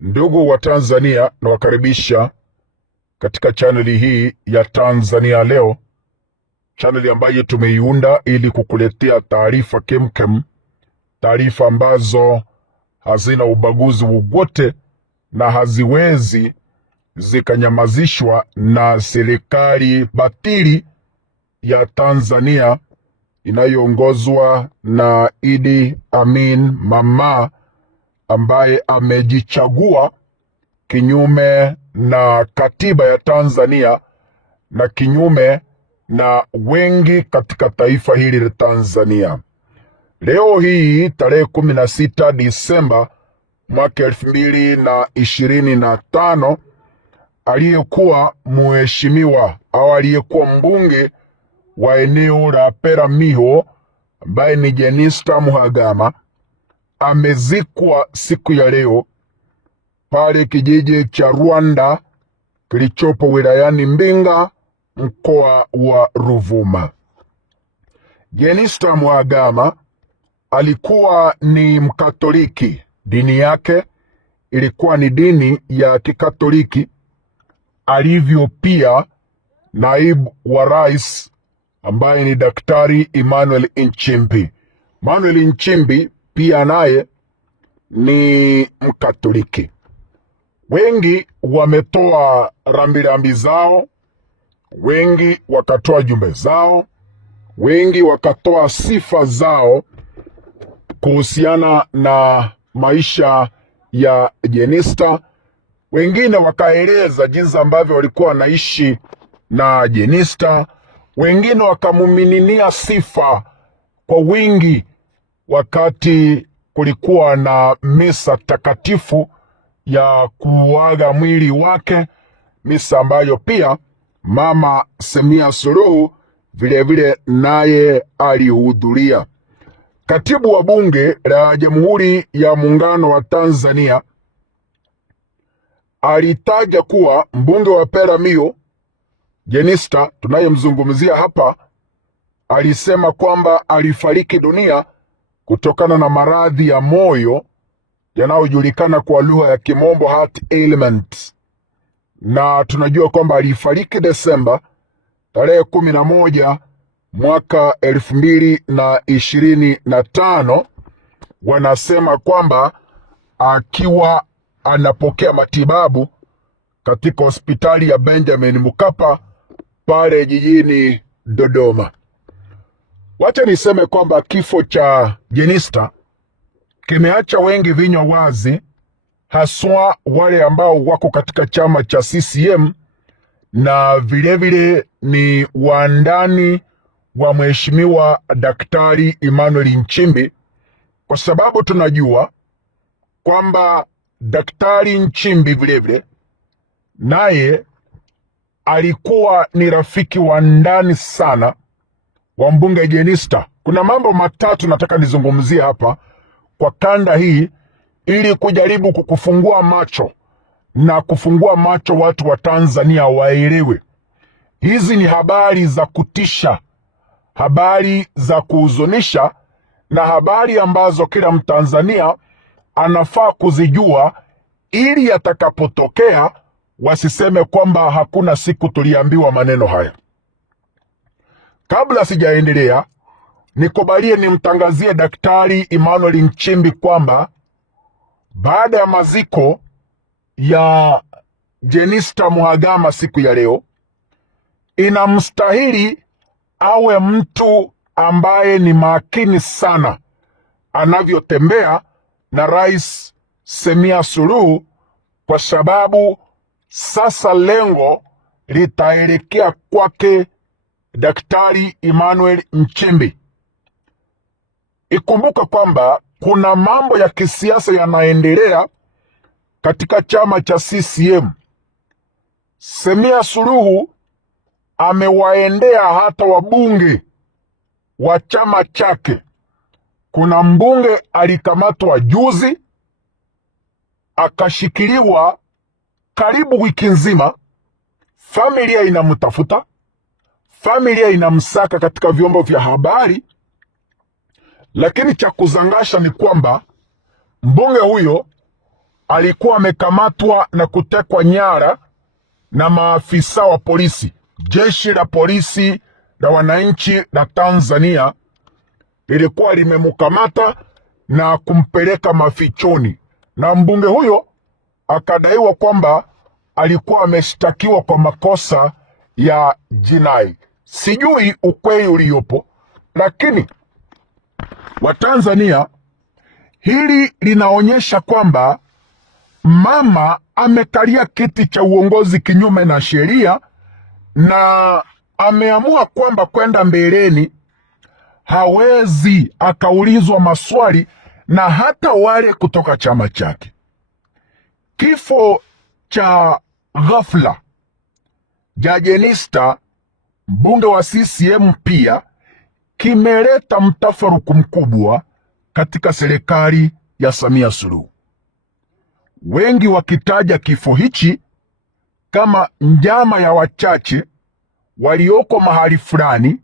Ndugu wa Tanzania, nawakaribisha katika chaneli hii ya Tanzania Leo, chaneli ambayo tumeiunda ili kukuletea taarifa kemkem, taarifa ambazo hazina ubaguzi wowote na haziwezi zikanyamazishwa na serikali batili ya Tanzania inayoongozwa na Idi Amin Mama, ambaye amejichagua kinyume na katiba ya Tanzania na kinyume na wengi katika taifa hili la Tanzania. Leo hii tarehe 16 Disemba mwaka 2025, aliyekuwa mheshimiwa au aliyekuwa mbunge wa eneo la Peramiho ambaye ni Jenista Mhagama amezikwa siku ya leo pale kijiji cha Rwanda kilichopo wilayani Mbinga, mkoa wa Ruvuma. Jenista Mhagama alikuwa ni Mkatoliki, dini yake ilikuwa ni dini ya Kikatoliki, alivyo pia naibu wa rais ambaye ni Daktari Emmanuel Nchimbi. Emmanuel Nchimbi pia naye ni Mkatoliki. Wengi wametoa rambirambi zao, wengi wakatoa jumbe zao, wengi wakatoa sifa zao kuhusiana na maisha ya Jenista. Wengine wakaeleza jinsi ambavyo walikuwa wanaishi na Jenista, wengine wakamumininia sifa kwa wingi wakati kulikuwa na misa takatifu ya kuaga mwili wake, misa ambayo pia Mama Samia Suluhu vilevile naye alihudhuria. Katibu wa Bunge la Jamhuri ya Muungano wa Tanzania alitaja kuwa mbunge wa Peramiho Jenista tunayemzungumzia hapa alisema kwamba alifariki dunia kutokana na maradhi ya moyo yanayojulikana kwa lugha ya Kimombo heart ailment, na tunajua kwamba alifariki Desemba tarehe 11 mwaka 2025. Wanasema kwamba akiwa anapokea matibabu katika hospitali ya Benjamin Mkapa pale jijini Dodoma. Wacha niseme kwamba kifo cha Jenista kimeacha wengi vinywa wazi, haswa wale ambao wako katika chama cha CCM na vilevile ni wandani wa mheshimiwa Daktari Emmanuel Nchimbi, kwa sababu tunajua kwamba Daktari Nchimbi vilevile naye alikuwa ni rafiki wa ndani sana wa mbunge Jenista. Kuna mambo matatu nataka nizungumzie hapa kwa kanda hii ili kujaribu kukufungua macho na kufungua macho watu wa Tanzania waelewe. Hizi ni habari za kutisha, habari za kuhuzunisha, na habari ambazo kila Mtanzania anafaa kuzijua ili atakapotokea wasiseme kwamba hakuna siku tuliambiwa maneno haya. Kabla sijaendelea, nikubalie nimtangazie Daktari Emmanuel Nchimbi kwamba baada ya maziko ya Jenista Mhagama siku ya leo, inamstahili awe mtu ambaye ni makini sana anavyotembea na Rais Samia Suluhu, kwa sababu sasa lengo litaelekea kwake Daktari Emmanuel Nchimbi. Ikumbuka kwamba kuna mambo ya kisiasa yanaendelea katika chama cha CCM. Samia Suluhu amewaendea hata wabunge wa chama chake. Kuna mbunge alikamatwa juzi akashikiliwa karibu wiki nzima, familia inamtafuta, familia inamsaka katika vyombo vya habari, lakini cha kuzangasha ni kwamba mbunge huyo alikuwa amekamatwa na kutekwa nyara na maafisa wa polisi. Jeshi la polisi la wananchi la Tanzania lilikuwa limemkamata na kumpeleka mafichoni, na mbunge huyo akadaiwa kwamba alikuwa ameshtakiwa kwa makosa ya jinai. Sijui ukweli uliopo, lakini Watanzania, hili linaonyesha kwamba mama amekalia kiti cha uongozi kinyume na sheria, na ameamua kwamba kwenda mbeleni hawezi akaulizwa maswali na hata wale kutoka chama chake. Kifo cha ghafla cha Jenista, mbunge wa CCM, pia kimeleta mtafaruku mkubwa katika serikali ya Samia Suluhu, wengi wakitaja kifo hichi kama njama ya wachache walioko mahali fulani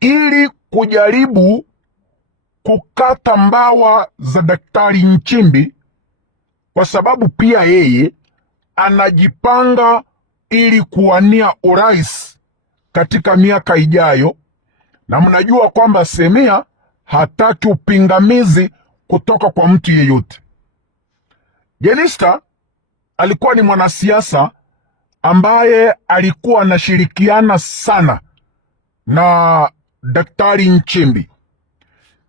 ili kujaribu kukata mbawa za Daktari Nchimbi, kwa sababu pia yeye anajipanga ili kuwania urais katika miaka ijayo, na mnajua kwamba Samia hataki upingamizi kutoka kwa mtu yeyote. Jenista alikuwa ni mwanasiasa ambaye alikuwa anashirikiana sana na Daktari Nchimbi.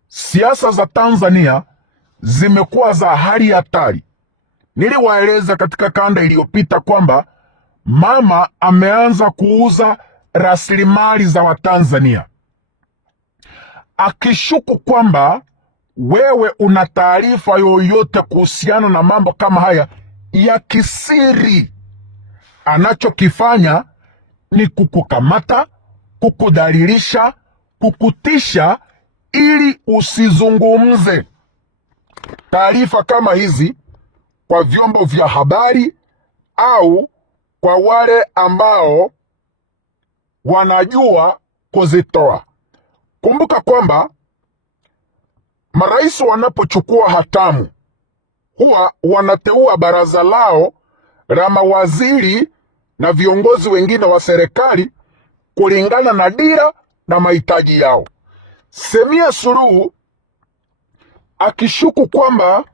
Siasa za Tanzania zimekuwa za hali hatari. Niliwaeleza katika kanda iliyopita kwamba mama ameanza kuuza rasilimali za Watanzania, akishuku kwamba wewe una taarifa yoyote kuhusiana na mambo kama haya ya kisiri. Anachokifanya ni kukukamata, kukudhalilisha, kukutisha ili usizungumze taarifa kama hizi kwa vyombo vya habari au kwa wale ambao wanajua kuzitoa. Kumbuka kwamba marais wanapochukua hatamu huwa wanateua baraza lao la mawaziri na viongozi wengine wa serikali kulingana na dira na mahitaji yao. Samia Suluhu akishuku kwamba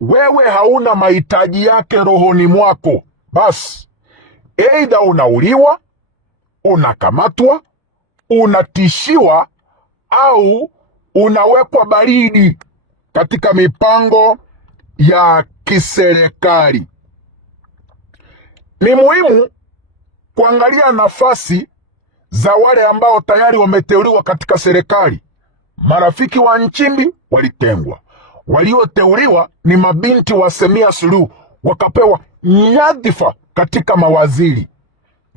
wewe hauna mahitaji yake rohoni mwako, basi aidha unauliwa, unakamatwa, unatishiwa au unawekwa baridi katika mipango ya kiserikali. Ni muhimu kuangalia nafasi za wale ambao tayari wameteuliwa katika serikali. Marafiki wa Nchimbi walitengwa, walioteuliwa ni mabinti wa Samia Suluhu, wakapewa nyadhifa katika mawaziri.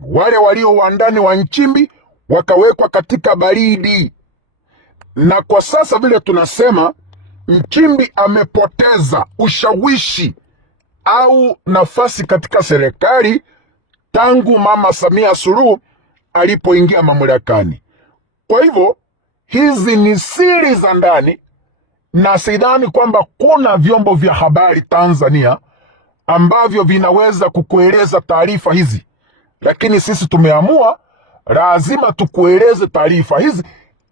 Wale walio wandani wa Nchimbi wakawekwa katika baridi. Na kwa sasa vile tunasema, Nchimbi amepoteza ushawishi au nafasi katika serikali tangu mama Samia Suluhu alipoingia mamlakani. Kwa hivyo hizi ni siri za ndani, na sidhani kwamba kuna vyombo vya habari Tanzania ambavyo vinaweza kukueleza taarifa hizi, lakini sisi tumeamua lazima tukueleze taarifa hizi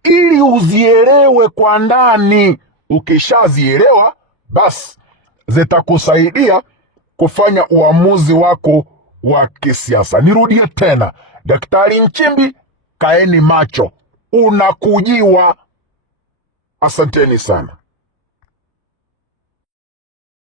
ili uzielewe kwa ndani. Ukishazielewa basi zitakusaidia kufanya uamuzi wako wa kisiasa. Nirudie tena, Daktari Nchimbi, kaeni macho, unakujiwa. Asanteni sana.